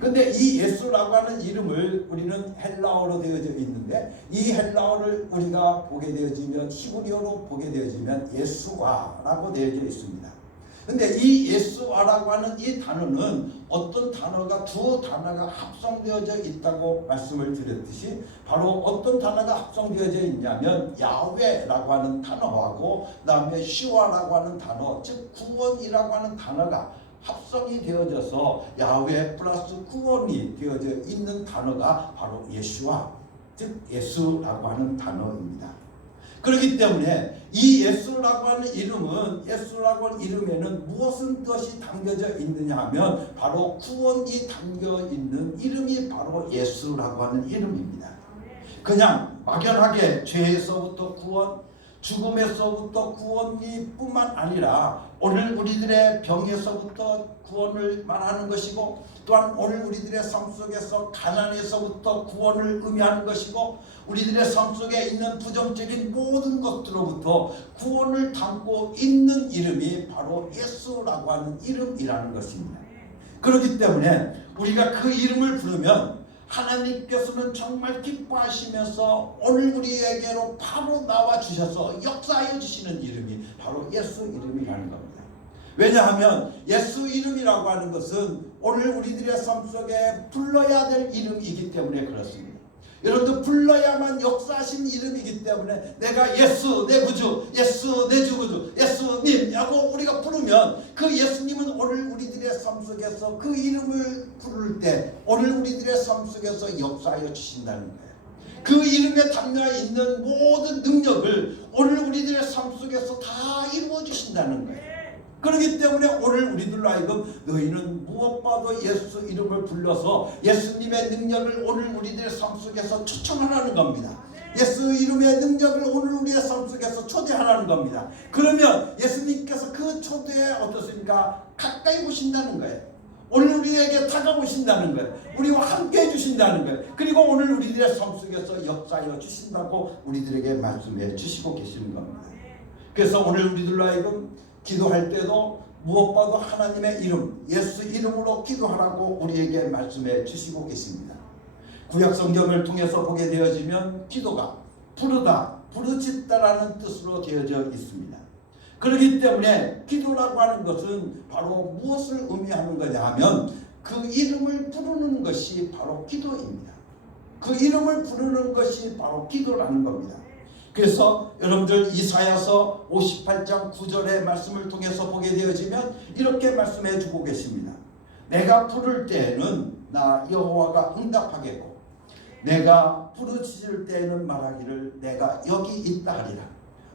근데 이 예수라고 하는 이름을 우리는 헬라어로 되어져 있는데 이 헬라어를 우리가 보게 되어지면 히브리어로 보게 되어지면 예수와라고 되어져 있습니다. 근데 이 예수와라고 하는 이 단어는 어떤 단어가 두 단어가 합성되어져 있다고 말씀을 드렸듯이 바로 어떤 단어가 합성되어져 있냐면 야훼라고 하는 단어하고 그 다음에 슈와라고 하는 단어 즉 구원이라고 하는 단어가 합성이 되어져서 야훼 플러스 구원이 되어져 있는 단어가 바로 예수와 즉 예수라고 하는 단어입니다. 그렇기 때문에 이 예수라고 하는 이름은 예수라고 하는 이름에는 무엇은 뜻이 담겨져 있느냐 하면 바로 구원이 담겨 있는 이름이 바로 예수라고 하는 이름입니다. 그냥 막연하게 죄에서부터 구원 죽음에서부터 구원이 뿐만 아니라 오늘 우리들의 병에서부터 구원을 말하는 것이고 또한 오늘 우리들의 삶 속에서 가난에서부터 구원을 의미하는 것이고 우리들의 삶 속에 있는 부정적인 모든 것들로부터 구원을 담고 있는 이름이 바로 예수라고 하는 이름이라는 것입니다. 그렇기 때문에 우리가 그 이름을 부르면 하나님께서는 정말 기뻐하시면서 오늘 우리에게로 바로 나와 주셔서 역사하여 주시는 이름이 바로 예수 이름이라는 겁니다. 왜냐하면 예수 이름이라고 하는 것은 오늘 우리들의 삶 속에 불러야 될 이름이기 때문에 그렇습니다. 여러분들 불러야만 역사하신 이름이기 때문에 내가 예수 내 구주, 예수 내 주구주, 예수님이라고 우리가 부르면 그 예수님은 오늘 우리들의 삶 속에서 그 이름을 부를 때 오늘 우리들의 삶 속에서 역사하여 주신다는 거예요. 그 이름에 담겨 있는 모든 능력을 오늘 우리들의 삶 속에서 다 이루어 주신다는 거예요. 그렇기 때문에 오늘 우리들로 하여금 너희는 무엇보다도 예수 이름을 불러서 예수님의 능력을 오늘 우리들의 삶 속에서 초청하라는 겁니다. 예수 이름의 능력을 오늘 우리의 삶 속에서 초대하라는 겁니다. 그러면 예수님께서 그 초대에 어떻습니까? 가까이 오신다는 거예요. 오늘 우리에게 다가오신다는 거예요. 우리와 함께 해주신다는 거예요. 그리고 오늘 우리들의 삶 속에서 역사하여 주신다고 우리들에게 말씀해 주시고 계시는 겁니다. 그래서 오늘 우리들로 하여금 기도할 때도 무엇보다도 하나님의 이름, 예수 이름으로 기도하라고 우리에게 말씀해 주시고 계십니다. 구약 성경을 통해서 보게 되어지면 기도가 부르다, 부르짖다라는 뜻으로 되어져 있습니다. 그렇기 때문에 기도라고 하는 것은 바로 무엇을 의미하는 거냐 하면 그 이름을 부르는 것이 바로 기도입니다. 그 이름을 부르는 것이 바로 기도라는 겁니다. 그래서 여러분들 이사야서 58장 9절의 말씀을 통해서 보게 되어지면 이렇게 말씀해 주고 계십니다. 내가 부를 때에는 나 여호와가 응답하겠고 내가 부르짖을 때에는 말하기를 내가 여기 있다 하리라.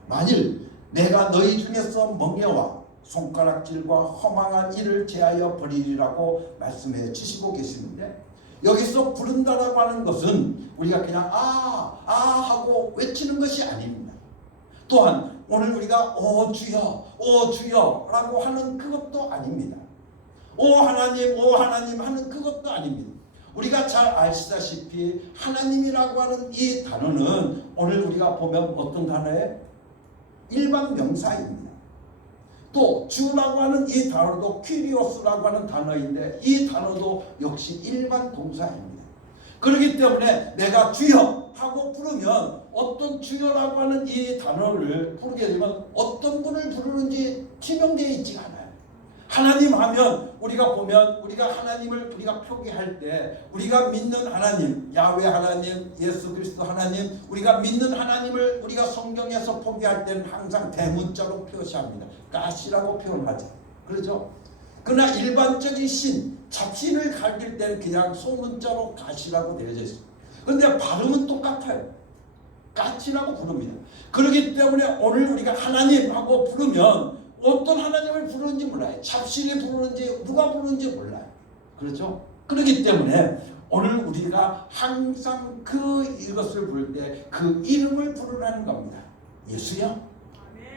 만일 내가 너희 중에서 멍에와 손가락질과 허망한 일을 제하여 버리리라고 말씀해 주시고 계시는데 여기서 부른다라고 하는 것은 우리가 그냥 하고 외치는 것이 아닙니다. 또한 오늘 우리가 오 주여 라고 하는 그것도 아닙니다. 오 하나님 하는 그것도 아닙니다. 우리가 잘 아시다시피 하나님이라고 하는 이 단어는 오늘 우리가 보면 어떤 단어예요? 일반 명사입니다. 또 주라고 하는 이 단어도 퀴리오스라고 하는 단어인데 이 단어도 역시 일반 동사입니다. 그렇기 때문에 내가 주여 하고 부르면 어떤 주여라고 하는 이 단어를 부르게 되면 어떤 분을 부르는지 지명되어 있지가 않아요. 하나님 하면 우리가 보면 우리가 하나님을 우리가 표기할 때 우리가 믿는 하나님, 야훼 하나님, 예수 그리스도 하나님, 우리가 믿는 하나님을 우리가 성경에서 표기할 때는 항상 대문자로 표시합니다. 가시라고 표현하죠. 그렇죠? 그러나 일반적인 신, 잡신을 가릴 때는 그냥 소문자로 가시라고 되어져 있습니다. 그런데 발음은 똑같아요. 가시라고 부릅니다. 그렇기 때문에 오늘 우리가 하나님하고 부르면 어떤 하나님을 부르는지 몰라요. 잡신이 부르는지 누가 부르는지 몰라요. 그렇죠? 그렇기 때문에 오늘 우리가 항상 이것을 부를 때 그 이름을 부르라는 겁니다. 예수요?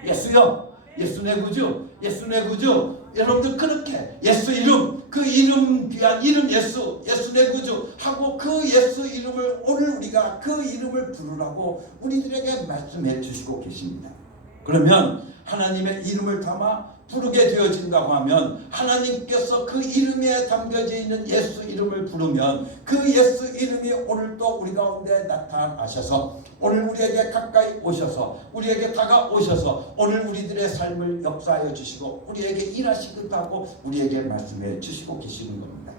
예수요? 예수 내 구주? 예수 내 구주? 여러분들 그렇게 예수 이름, 그 이름 귀한 이름 예수 내 구주 하고 그 예수 이름을 오늘 우리가 그 이름을 부르라고 우리들에게 말씀해 주시고 계십니다. 그러면 하나님의 이름을 담아 부르게 되어진다고 하면 하나님께서 그 이름에 담겨져 있는 예수 이름을 부르면 그 예수 이름이 오늘도 우리 가운데 나타나셔서 오늘 우리에게 가까이 오셔서 우리에게 다가오셔서 오늘 우리들의 삶을 역사하여 주시고 우리에게 일하시기도 하고 우리에게 말씀해 주시고 계시는 겁니다.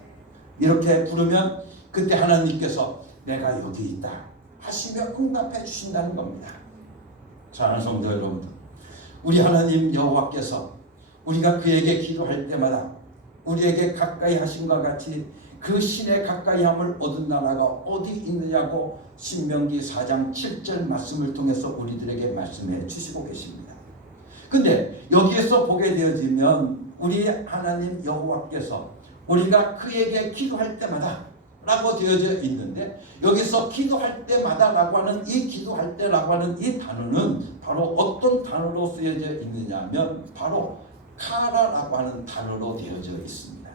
이렇게 부르면 그때 하나님께서 내가 여기 있다 하시며 응답해 주신다는 겁니다. 사랑하는 성도 여러분들, 우리 하나님 여호와께서 우리가 그에게 기도할 때마다 우리에게 가까이 하신과 같이 그 신의 가까이함을 얻은 나라가 어디 있느냐고 신명기 4장 7절 말씀을 통해서 우리들에게 말씀해 주시고 계십니다. 근데 여기에서 보게 되어지면 우리 하나님 여호와께서 우리가 그에게 기도할 때마다 라고 되어져 있는데 여기서 기도할 때마다 라고 하는 이 기도할 때라고 하는 이 단어는 바로 어떤 단어로 쓰여져 있느냐 하면 바로 카라라고 하는 단어로 되어져 있습니다.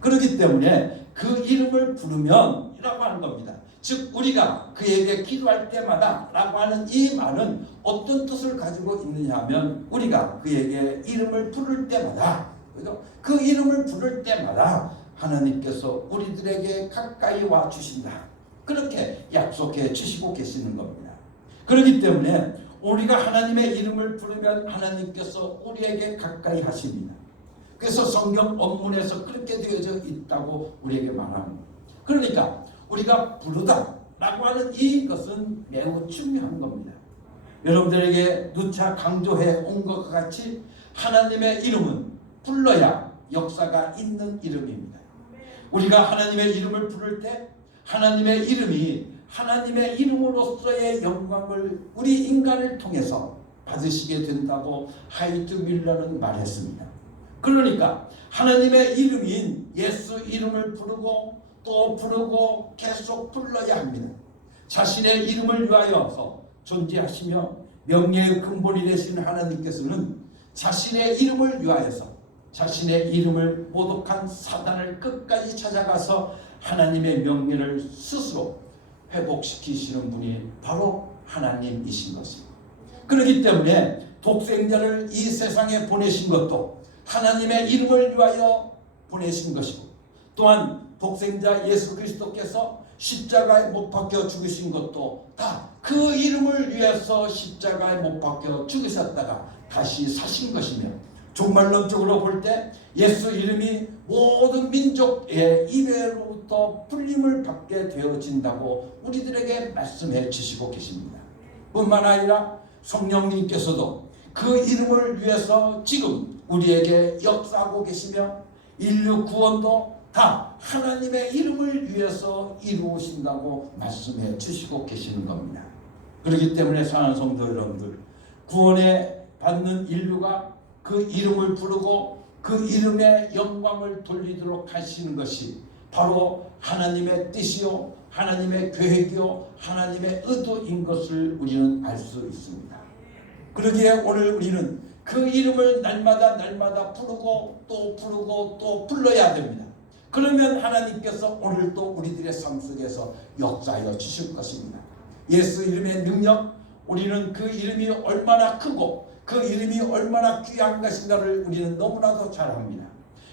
그렇기 때문에 그 이름을 부르면 이라고 하는 겁니다. 즉 우리가 그에게 기도할 때마다 라고 하는 이 말은 어떤 뜻을 가지고 있느냐 하면 우리가 그에게 이름을 부를 때마다 그죠? 그 이름을 부를 때마다 하나님께서 우리들에게 가까이 와 주신다. 그렇게 약속해 주시고 계시는 겁니다. 그렇기 때문에 우리가 하나님의 이름을 부르면 하나님께서 우리에게 가까이 하십니다. 그래서 성경 원문에서 그렇게 되어져 있다고 우리에게 말합니다. 그러니까 우리가 부르다 라고 하는 이것은 매우 중요한 겁니다. 여러분들에게 누차 강조해 온 것과 같이 하나님의 이름은 불러야 역사가 있는 이름입니다. 우리가 하나님의 이름을 부를 때 하나님의 이름이 하나님의 이름으로서의 영광을 우리 인간을 통해서 받으시게 된다고 하이트 밀러는 말했습니다. 그러니까 하나님의 이름인 예수 이름을 부르고 또 부르고 계속 불러야 합니다. 자신의 이름을 위하여서 존재하시며 명예의 근본이 되신 하나님께서는 자신의 이름을 위하여서 자신의 이름을 모독한 사단을 끝까지 찾아가서 하나님의 명예를 스스로 회복시키시는 분이 바로 하나님이신 것입니다. 그렇기 때문에 독생자를 이 세상에 보내신 것도 하나님의 이름을 위하여 보내신 것이고 또한 독생자 예수 그리스도께서 십자가에 못 박혀 죽으신 것도 다 그 이름을 위해서 십자가에 못 박혀 죽으셨다가 다시 사신 것이며 종말론적으로 볼 때 예수 이름이 모든 민족의 입에로부터 불림을 받게 되어진다고 우리들에게 말씀해 주시고 계십니다. 뿐만 아니라 성령님께서도 그 이름을 위해서 지금 우리에게 역사하고 계시며 인류 구원도 다 하나님의 이름을 위해서 이루신다고 말씀해 주시고 계시는 겁니다. 그렇기 때문에 사랑하는 성도 여러분들, 구원에 받는 인류가 그 이름을 부르고 그 이름의 영광을 돌리도록 하시는 것이 바로 하나님의 뜻이요 하나님의 계획이요 하나님의 의도인 것을 우리는 알 수 있습니다. 그러기에 오늘 우리는 그 이름을 날마다 부르고 또 불러야 됩니다. 그러면 하나님께서 오늘도 우리들의 삶 속에서 역사하여 주실 것입니다. 예수 이름의 능력, 우리는 그 이름이 얼마나 크고 그 이름이 얼마나 귀한 것인가를 우리는 너무나도 잘 압니다.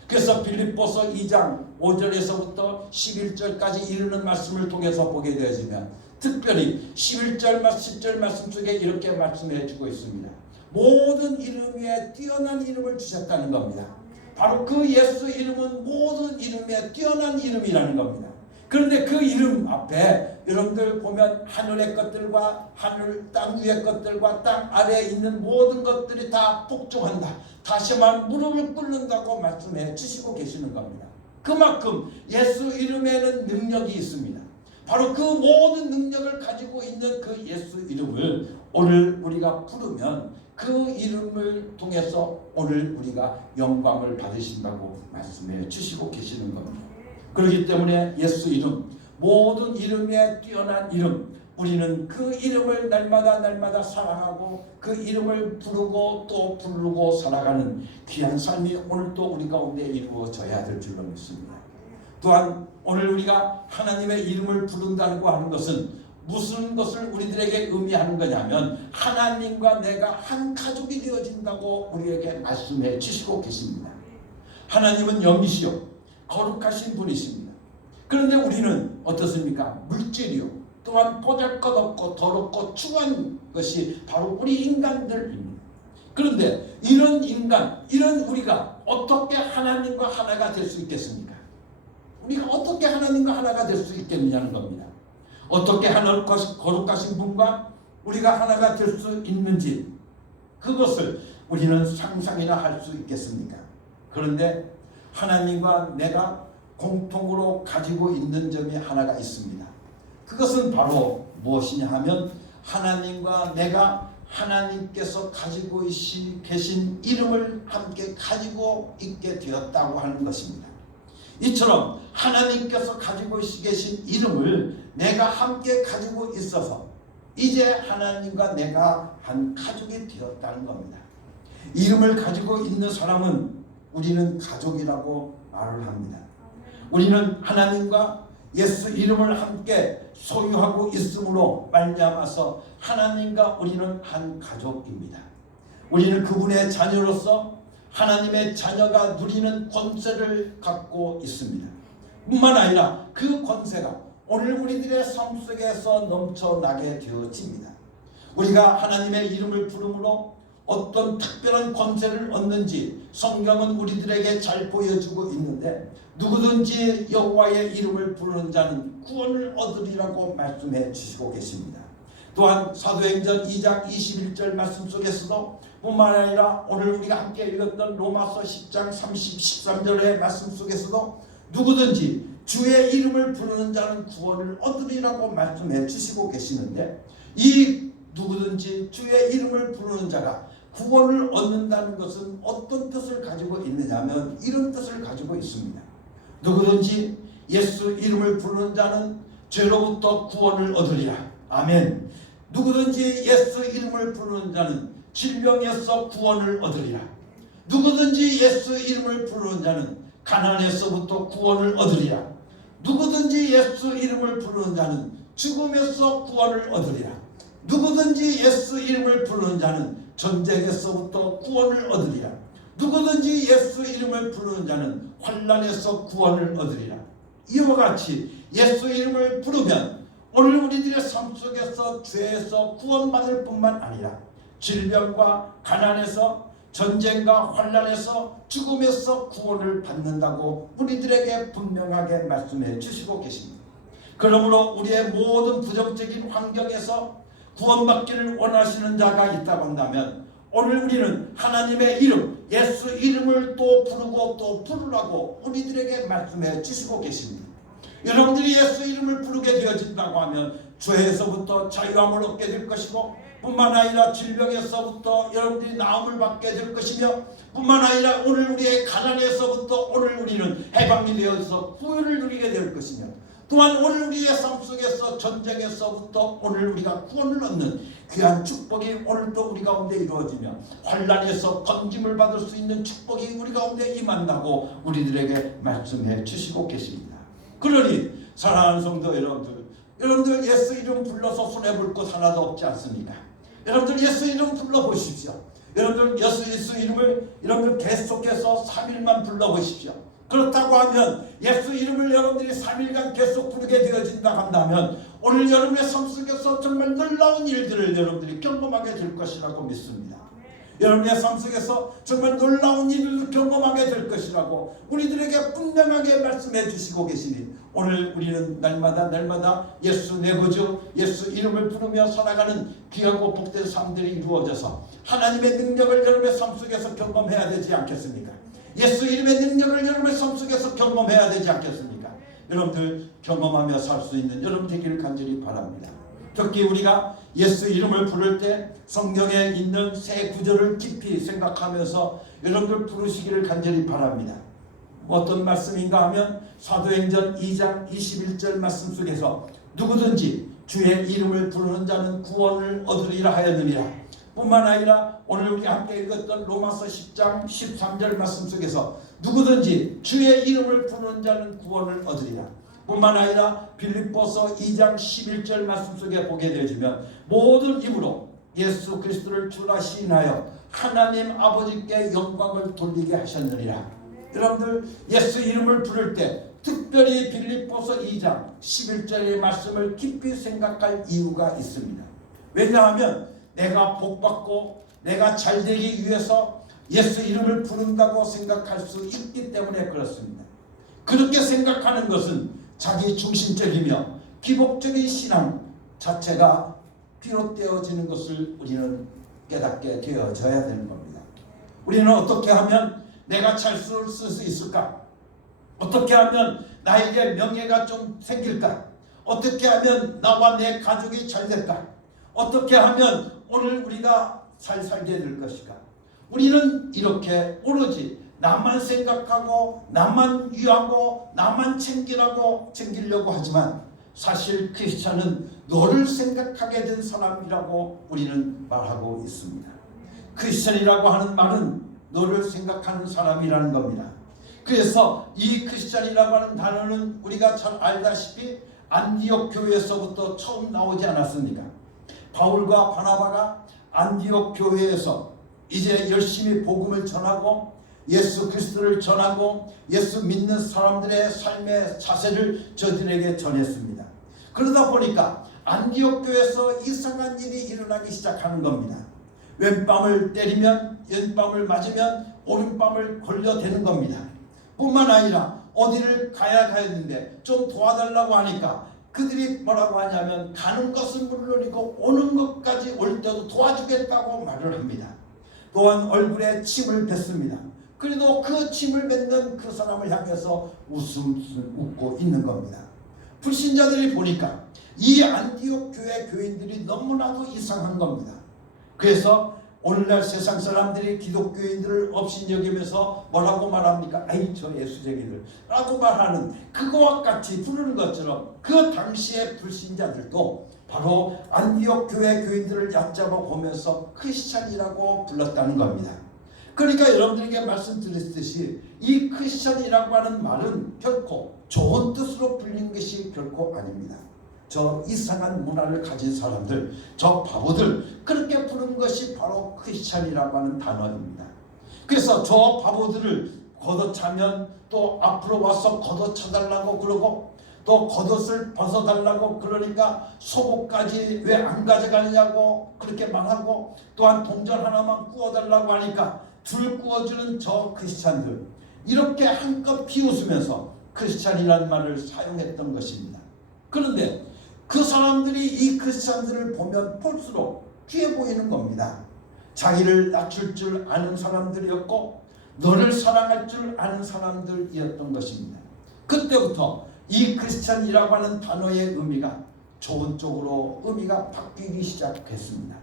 그래서 빌립보서 2장 5절에서부터 11절까지 이르는 말씀을 통해서 보게 되어지면 특별히 11절, 10절 말씀 속에 이렇게 말씀해 주고 있습니다. 모든 이름 위에 뛰어난 이름을 주셨다는 겁니다. 바로 그 예수 이름은 모든 이름에 뛰어난 이름이라는 겁니다. 그런데 그 이름 앞에 여러분들 보면 하늘의 것들과 하늘 땅 위의 것들과 땅 아래에 있는 모든 것들이 다 복종한다. 다시 말하면 무릎을 꿇는다고 말씀해 주시고 계시는 겁니다. 그만큼 예수 이름에는 능력이 있습니다. 바로 그 모든 능력을 가지고 있는 그 예수 이름을 오늘 우리가 부르면 그 이름을 통해서 오늘 우리가 영광을 받으신다고 말씀해 주시고 계시는 겁니다. 그렇기 때문에 예수 이름, 모든 이름에 뛰어난 이름, 우리는 그 이름을 날마다 사랑하고 그 이름을 부르고 또 부르고 살아가는 귀한 삶이 오늘도 우리 가운데 이루어져야 될 줄로 믿습니다. 또한 오늘 우리가 하나님의 이름을 부른다고 하는 것은 무슨 것을 우리들에게 의미하는 거냐면 하나님과 내가 한 가족이 되어진다고 우리에게 말씀해 주시고 계십니다. 하나님은 영이시요 거룩하신 분이십니다. 그런데 우리는 어떻습니까? 물질이요 또한 보잘것없고 더럽고 추한 것이 바로 우리 인간들입니다. 그런데 이런 인간, 이런 우리가 어떻게 하나님과 하나가 될 수 있겠습니까? 우리가 어떻게 하나님과 하나가 될 수 있겠느냐는 겁니다. 어떻게 거룩하신 분과 우리가 하나가 될 수 있는지 그것을 우리는 상상이나 할 수 있겠습니까? 그런데 하나님과 내가 공통으로 가지고 있는 점이 하나가 있습니다. 그것은 바로 무엇이냐 하면 하나님과 내가 하나님께서 가지고 계신 이름을 함께 가지고 있게 되었다고 하는 것입니다. 이처럼 하나님께서 가지고 계신 이름을 내가 함께 가지고 있어서 이제 하나님과 내가 한 가족이 되었다는 겁니다. 이름을 가지고 있는 사람은 우리는 가족이라고 말을 합니다. 우리는 하나님과 예수 이름을 함께 소유하고 있으므로 말미암아서 하나님과 우리는 한 가족입니다. 우리는 그분의 자녀로서 하나님의 자녀가 누리는 권세를 갖고 있습니다. 뿐만 아니라 그 권세가 오늘 우리들의 삶 속에서 넘쳐나게 되어집니다. 우리가 하나님의 이름을 부름으로 어떤 특별한 권세를 얻는지 성경은 우리들에게 잘 보여주고 있는데 누구든지 여호와의 이름을 부르는 자는 구원을 얻으리라고 말씀해 주시고 계십니다. 또한 사도행전 2장 21절 말씀 속에서도 뿐만 아니라 오늘 우리가 함께 읽었던 로마서 10장 13절의 말씀 속에서도 누구든지 주의 이름을 부르는 자는 구원을 얻으리라고 말씀해 주시고 계시는데 이 누구든지 주의 이름을 부르는 자가 구원을 얻는다는 것은 어떤 뜻을 가지고 있느냐 하면 이런 뜻을 가지고 있습니다. 누구든지 예수 이름을 부르는 자는 죄로부터 구원을 얻으리라. 아멘. 누구든지 예수 이름을 부르는 자는 질병에서 구원을 얻으리라. 누구든지 예수 이름을 부르는 자는 가난에서부터 구원을 얻으리라. 누구든지 예수 이름을 부르는 자는 죽음에서 구원을 얻으리라. 누구든지 예수 이름을 부르는 자는 전쟁에서부터 구원을 얻으리라. 누구든지 예수 이름을 부르는 자는 환난에서 구원을 얻으리라. 이와 같이 예수 이름을 부르면 오늘 우리들의 삶 속에서 죄에서 구원받을 뿐만 아니라 질병과 가난에서 전쟁과 환난에서 죽음에서 구원을 받는다고 우리들에게 분명하게 말씀해 주시고 계십니다. 그러므로 우리의 모든 부정적인 환경에서 구원받기를 원하시는 자가 있다고 한다면 오늘 우리는 하나님의 이름 예수 이름을 또 부르고 또 부르라고 우리들에게 말씀해 주시고 계십니다. 여러분들이 예수 이름을 부르게 되어진다고 하면 죄에서부터 자유함을 얻게 될 것이고 뿐만 아니라 질병에서부터 여러분들이 나음을 받게 될 것이며 뿐만 아니라 오늘 우리의 가난에서부터 오늘 우리는 해방이 되어서 구원을 누리게 될 것이며 또한 오늘 우리의 삶 속에서 전쟁에서부터 오늘 우리가 구원을 얻는 귀한 축복이 오늘도 우리 가운데 이루어지며 환난에서 건짐을 받을 수 있는 축복이 우리 가운데 임한다고 우리들에게 말씀해 주시고 계십니다. 그러니 사랑하는 성도 여러분들 예수 이름 불러서 손해볼 것 하나도 없지 않습니까? 여러분들 예수 이름 불러보십시오. 여러분들 예수 이름을 여러분들 계속해서 3일만 불러보십시오. 그렇다고 하면 예수 이름을 여러분들이 3일간 계속 부르게 되어진다 한다면 오늘 여러분의 삶 속에서 정말 놀라운 일들을 여러분들이 경험하게 될 것이라고 믿습니다. 여러분의 삶 속에서 정말 놀라운 일을 경험하게 될 것이라고 우리들에게 분명하게 말씀해 주시고 계시니 오늘 우리는 날마다 예수 내 구주 예수 이름을 부르며 살아가는 귀하고 복된 삶들이 이루어져서 하나님의 능력을 여러분의 삶 속에서 경험해야 되지 않겠습니까? 예수 이름의 능력을 여러분의 삶 속에서 경험해야 되지 않겠습니까? 여러분들 경험하며 살 수 있는 여러분 되기를 간절히 바랍니다. 특히 우리가 예수 이름을 부를 때 성경에 있는 세 구절을 깊이 생각하면서 여러분들 부르시기를 간절히 바랍니다. 어떤 말씀인가 하면 사도행전 2장 21절 말씀 속에서 누구든지 주의 이름을 부르는 자는 구원을 얻으리라 하였느니라. 뿐만 아니라 오늘 우리 함께 읽었던 로마서 10장 13절 말씀 속에서 누구든지 주의 이름을 부르는 자는 구원을 얻으리라. 뿐만 아니라 빌립보서 2장 11절 말씀 속에 보게 되어지면 모든 입으로 예수 그리스도를 주라 시인하여 하나님 아버지께 영광을 돌리게 하셨느니라. 여러분들 예수 이름을 부를 때 특별히 빌립보서 2장 11절의 말씀을 깊이 생각할 이유가 있습니다. 왜냐하면 내가 복받고 내가 잘되기 위해서 예수 이름을 부른다고 생각할 수 있기 때문에 그렇습니다. 그렇게 생각하는 것은 자기 중심적이며 기복적인 신앙 자체가 비롯되어지는 것을 우리는 깨닫게 되어져야 되는 겁니다. 우리는 어떻게 하면 내가 잘 쓸 수 있을까? 어떻게 하면 나에게 명예가 좀 생길까? 어떻게 하면 나와 내 가족이 잘 될까? 어떻게 하면 오늘 우리가 잘 살게 될 것일까? 우리는 이렇게 오로지 나만 생각하고 나만 위하고 나만 챙기려고 하지만 사실 크리스찬은 너를 생각하게 된 사람이라고 우리는 말하고 있습니다. 크리스찬이라고 하는 말은 너를 생각하는 사람이라는 겁니다. 그래서 이 크리스찬이라고 하는 단어는 우리가 잘 알다시피 안디옥 교회에서부터 처음 나오지 않았습니까? 바울과 바나바가 안디옥 교회에서 이제 열심히 복음을 전하고 예수 그리스도를 전하고 예수 믿는 사람들의 삶의 자세를 저들에게 전했습니다. 그러다 보니까 안디옥 교회에서 이상한 일이 일어나기 시작하는 겁니다. 왼밤을 때리면 왼밤을 맞으면 오른밤을 걸려대는 겁니다. 뿐만 아니라 어디를 가야 되는데 좀 도와달라고 하니까 그들이 뭐라고 하냐면 가는 것은 물론이고 오는 것까지 올 때도 도와주겠다고 말을 합니다. 또한 얼굴에 침을 뱉습니다. 그래도 그 침을 뱉는 그 사람을 향해서 웃고 있는 겁니다. 불신자들이 보니까 이 안디옥 교회 교인들이 너무나도 이상한 겁니다. 그래서 오늘날 세상 사람들이 기독교인들을 업신여기면서 뭐라고 말합니까? 아이 저 예수쟁이들 라고 말하는 그거와 같이 부르는 것처럼 그 당시의 불신자들도 바로 안디옥 교회 교인들을 얕잡아 보면서 크리스찬이라고 불렀다는 겁니다. 그러니까 여러분들에게 말씀드렸듯이 이 크리스찬이라고 하는 말은 결코 좋은 뜻으로 불린 것이 결코 아닙니다. 저 이상한 문화를 가진 사람들, 저 바보들, 그렇게 부른 것이 바로 크리스찬이라고 하는 단어입니다. 그래서 저 바보들을 걷어차면 또 앞으로 와서 걷어차달라고 그러고 또 겉옷을 벗어달라고 그러니까 속옷까지 왜 안 가져가느냐고 그렇게 말하고 또한 동전 하나만 구워달라고 하니까 둘 구워주는 저 크리스찬들, 이렇게 한껏 비웃으면서 크리스찬이라는 말을 사용했던 것입니다. 그런데 그 사람들이 이 크리스찬들을 보면 볼수록 귀해 보이는 겁니다. 자기를 낮출 줄 아는 사람들이었고 너를 사랑할 줄 아는 사람들이었던 것입니다. 그때부터 이 크리스찬이라고 하는 단어의 의미가 좋은 쪽으로 의미가 바뀌기 시작했습니다.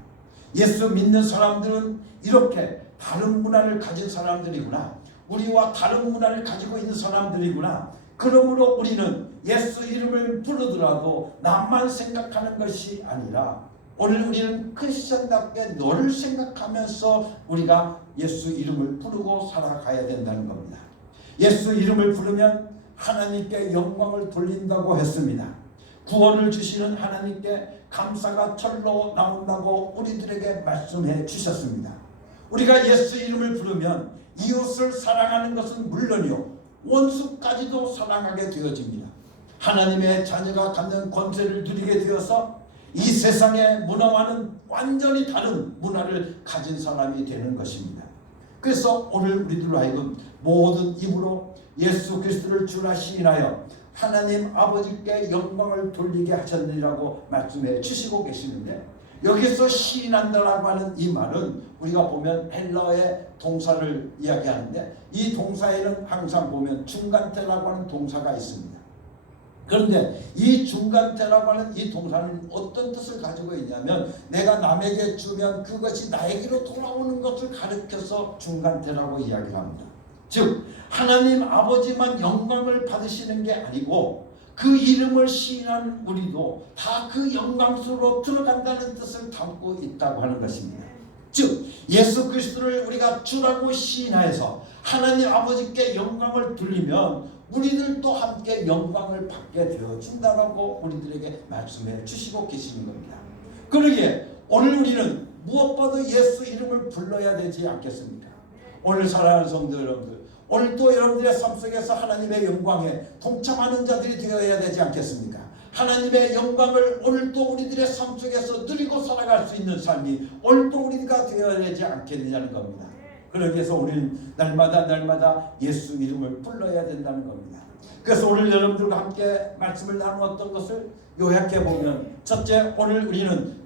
예수 믿는 사람들은 이렇게 다른 문화를 가진 사람들이구나, 우리와 다른 문화를 가지고 있는 사람들이구나, 그러므로 우리는 예수 이름을 부르더라도 나만 생각하는 것이 아니라 오늘 우리는 크리스찬답게 너를 생각하면서 우리가 예수 이름을 부르고 살아가야 된다는 겁니다. 예수 이름을 부르면 하나님께 영광을 돌린다고 했습니다. 구원을 주시는 하나님께 감사가 절로 나온다고 우리들에게 말씀해 주셨습니다. 우리가 예수 이름을 부르면 이웃을 사랑하는 것은 물론이요 원수까지도 사랑하게 되어집니다. 하나님의 자녀가 갖는 권세를 누리게 되어서 이 세상의 문화와는 완전히 다른 문화를 가진 사람이 되는 것입니다. 그래서 오늘 우리들로 하여금 모든 입으로 예수 그리스도를 주라 시인하여 하나님 아버지께 영광을 돌리게 하셨느니라고 말씀해 주시고 계시는데, 여기서 시인한다라고 하는 이 말은 우리가 보면 헬라어의 동사를 이야기하는데 이 동사에는 항상 보면 중간태라고 하는 동사가 있습니다. 그런데 이 중간태라고 하는 이 동사는 어떤 뜻을 가지고 있냐면 내가 남에게 주면 그것이 나에게로 돌아오는 것을 가리켜서 중간태라고 이야기를 합니다. 즉 하나님 아버지만 영광을 받으시는 게 아니고 그 이름을 시인한 우리도 다 그 영광스러워 들어간다는 뜻을 담고 있다고 하는 것입니다. 즉 예수 그리스도를 우리가 주라고 시인하여서 하나님 아버지께 영광을 돌리면 우리들도 함께 영광을 받게 되어진다라고 우리들에게 말씀해 주시고 계시는 겁니다. 그러기에 오늘 우리는 무엇보다 예수 이름을 불러야 되지 않겠습니까? 오늘 사랑하는 성도 여러분들, 오늘도 여러분들의 삶 속에서 하나님의 영광에 동참하는 자들이 되어야 되지 않겠습니까? 하나님의 영광을 오늘도 우리들의 삶 속에서 누리고 살아갈 수 있는 삶이 오늘도 우리가 되어야 되지 않겠느냐는 겁니다. 그러기 위해서 우리는 날마다 예수 이름을 불러야 된다는 겁니다. 그래서 오늘 여러분들과 함께 말씀을 나누었던 것을 요약해보면, 첫째, 오늘 우리는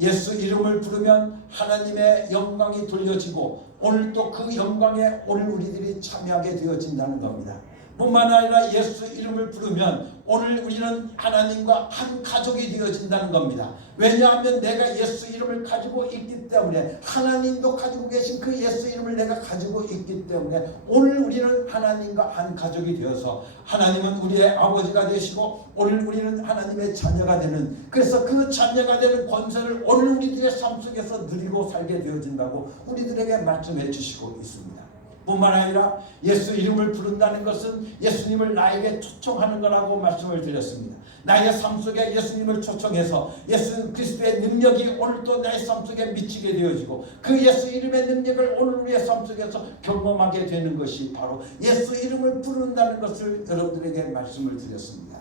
예수 이름을 부르면 하나님의 영광이 돌려지고 오늘 또 그 영광에 오늘 우리들이 참여하게 되어진다는 겁니다. 뿐만 아니라 예수 이름을 부르면 오늘 우리는 하나님과 한 가족이 되어진다는 겁니다. 왜냐하면 내가 예수 이름을 가지고 있기 때문에, 하나님도 가지고 계신 그 예수 이름을 내가 가지고 있기 때문에 오늘 우리는 하나님과 한 가족이 되어서 하나님은 우리의 아버지가 되시고 오늘 우리는 하나님의 자녀가 되는, 그래서 그 자녀가 되는 권세를 오늘 우리들의 삶 속에서 누리고 살게 되어진다고 우리들에게 말씀해 주시고 있습니다. 뿐만 아니라 예수 이름을 부른다는 것은 예수님을 나에게 초청하는 거라고 말씀을 드렸습니다. 나의 삶 속에 예수님을 초청해서 예수 그리스도의 능력이 오늘도 나의 삶 속에 미치게 되어지고 그 예수 이름의 능력을 오늘 우리의 삶 속에서 경험하게 되는 것이 바로 예수 이름을 부른다는 것을 여러분들에게 말씀을 드렸습니다.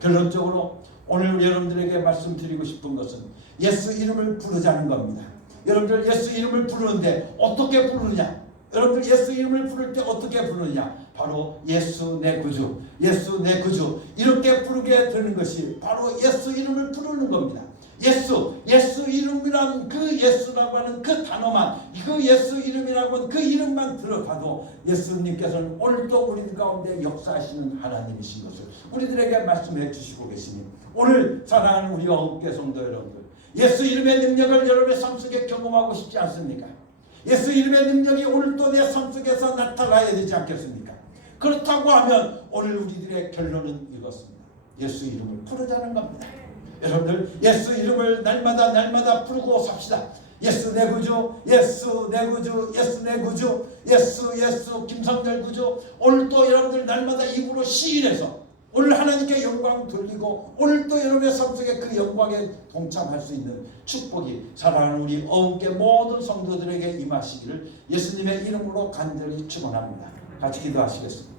결론적으로 오늘 여러분들에게 말씀드리고 싶은 것은 예수 이름을 부르자는 겁니다. 여러분들 예수 이름을 부르는데 어떻게 부르느냐? 여러분들 예수 이름을 부를 때 어떻게 부르느냐? 바로 예수 내 구주, 예수 내 구주, 이렇게 부르게 되는 것이 바로 예수 이름을 부르는 겁니다. 예수 이름이란 그 예수라고 하는 그 단어만, 그 예수 이름이라고 하는 그 이름만 들어가도 예수님께서는 오늘도 우리들 가운데 역사하시는 하나님이신 것을 우리들에게 말씀해 주시고 계시니, 오늘 사랑하는 우리 어업계 성도 여러분들, 예수 이름의 능력을 여러분의 삶 속에 경험하고 싶지 않습니까? 예수 이름의 능력이 오늘도 내 삶 속에서 나타나야 되지 않겠습니까? 그렇다고 하면 오늘 우리들의 결론은 이것입니다. 예수 이름을 부르자는 겁니다. 여러분들 예수 이름을 날마다 부르고 삽시다. 예수 내 구주, 예수 내 구주, 예수 내 구주, 예수 김성렬 구주. 오늘도 여러분들 날마다 입으로 시인해서 오늘 하나님께 영광 돌리고 오늘도 여러분의 삶 속에 그 영광에 동참할 수 있는 축복이 사랑하는 우리 어음께 모든 성도들에게 임하시기를 예수님의 이름으로 간절히 축원합니다. 같이 기도하시겠습니다.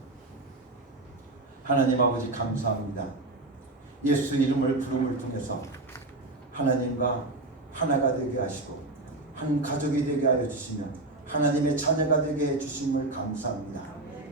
하나님 아버지 감사합니다. 예수 이름을 부름을 통해서 하나님과 하나가 되게 하시고 한 가족이 되게 하여 주시면 하나님의 자녀가 되게 해주심을 감사합니다.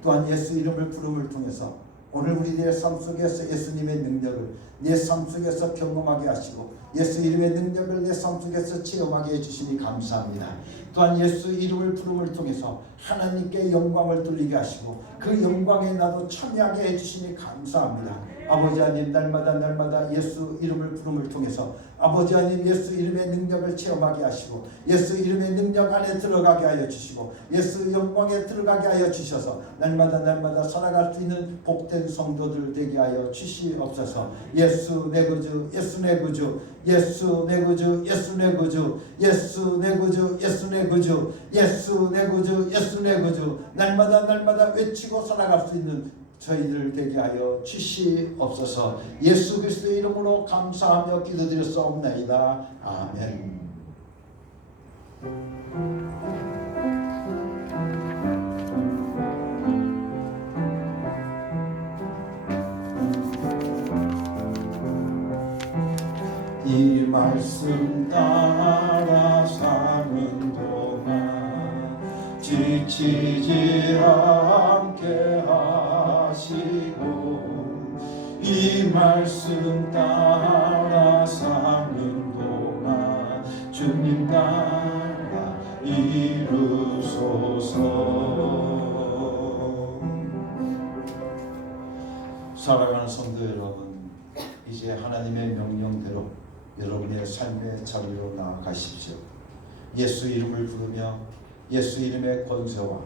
또한 예수 이름을 부름을 통해서 오늘 우리들의 삶 속에서 예수님의 능력을 내 삶 속에서 경험하게 하시고 예수 이름의 능력을 내 삶 속에서 체험하게 해주시니 감사합니다. 또한 예수 이름을 부름을 통해서 하나님께 영광을 돌리게 하시고 그 영광에 나도 참여하게 해주시니 감사합니다. 아버지 하나님 날마다 예수 이름을 부름을 통해서 아버지 하나님 예수 이름의 능력을 체험하게 하시고 예수 이름의 능력 안에 들어가게 하여 주시고 예수 영광에 들어가게 하여 주셔서 날마다 살아갈 수 있는 복된 성도들 되게 하여 주시옵소서. 예수 내 구주, 예수 내 구주, 예수 내 구주, 예수 내 구주, 예수 내 구주, 예수 내 구주, 예수 내 구주, 예수 내 구주, 날마다 외치고 살아갈 수 있는 저희들 되게 하여 주시옵소서. 예수 그리스도의 이름으로 감사하며 기도드렸사옵나이다. 아멘. 이 말씀 따라 사는 동안 지치지 않게 하시고 이 말씀 따라 사는 동안 주님 나라 이루소서. 사랑하는 성도 여러분, 이제 하나님의 명령대로 여러분의 삶의 자리로 나아가십시오. 예수 이름을 부르며 예수 이름의 권세와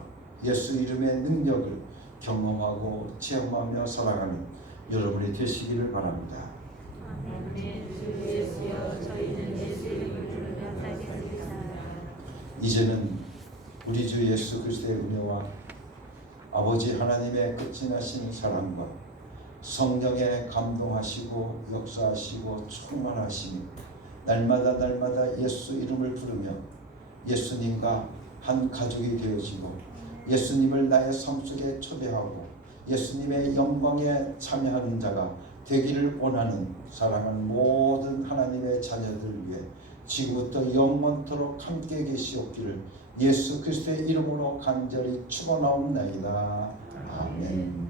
예수 이름의 능력을 경험하고 체험하며 살아가는 여러분이 되시기를 바랍니다. 이제는 우리 주 예수 그리스도의 은혜와 아버지 하나님의 끝이 나신 사랑과 성령에 감동하시고 역사하시고 충만하시니 날마다 예수 이름을 부르며 예수님과 한 가족이 되어지고 예수님을 나의 삶 속에 초대하고 예수님의 영광에 참여하는 자가 되기를 원하는 사랑하는 모든 하나님의 자녀들 위해 지금부터 영원토록 함께 계시옵기를 예수 그리스도의 이름으로 간절히 축원하옵나이다. 아멘.